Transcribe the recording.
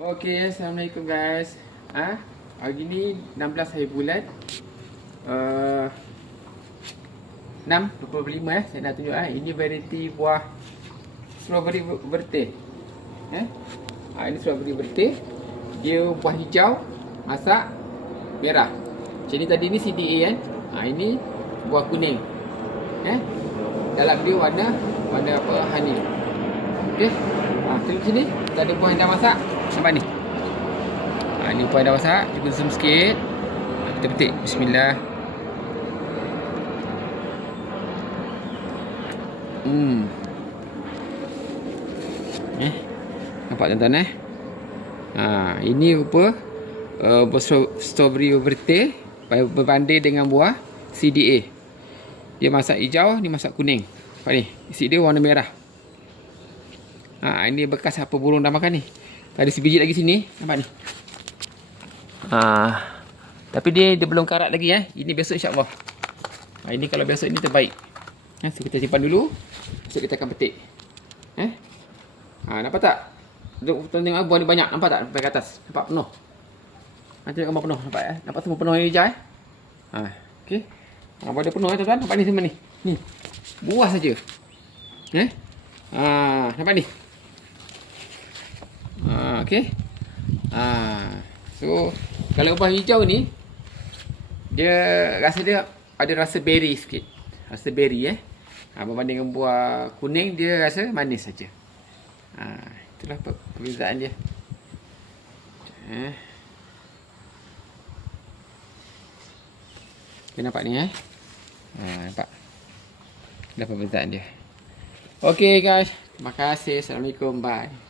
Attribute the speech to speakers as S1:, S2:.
S1: Okey, Assalamualaikum guys. Ah, ha? hari ni 16 hari bulan. Uh, 6 25 eh saya nak tunjuk eh. Ini variety buah strawberry verte. Eh? Ha, ini strawberry verte. Dia buah hijau, masak merah. Ni tadi ni CDA kan. Ha, ini buah kuning. Eh? Dalam dia warna warna apa? Honey. Okey. Ha, tengok sini. Kita ada buah yang dah masak. Nampak ni. Ha, ni yang dah masak. Cuba zoom sikit. Kita petik. Bismillah. Hmm. Eh. Nampak tuan-tuan eh? Ha, ini rupa uh, strawberry verte berbanding dengan buah CDA. Dia masak hijau, ni masak kuning. Nampak ni. Isi dia warna merah. Ha, ini bekas apa burung dah makan ni. Ada sebiji lagi sini. Nampak ni. Ha, tapi dia dia belum karat lagi eh. Ini besok insya-Allah. Ha, ini kalau besok ini terbaik. Eh, so kita simpan dulu. Besok kita akan petik. Eh? Ha, nampak tak? Tuan tengok buah ni banyak. Nampak tak? Sampai ke atas. Nampak penuh. Nanti gambar penuh. Nampak eh? Nampak semua penuh hijau eh? Ha, okey. Ha, buah dia penuh eh tuan-tuan. Nampak ni semua ni. Ni. Buah saja. Eh? Ha, nampak ni. Okey. Ha, so kalau buah hijau ni dia rasa dia ada rasa berry sikit. Rasa berry eh. Ha, berbanding dengan buah kuning dia rasa manis saja. Ha, itulah perbezaan dia. Eh. Okay, nampak ni eh. Ha, nampak. Dah perbezaan dia. Okay guys. Terima kasih. Assalamualaikum. Bye.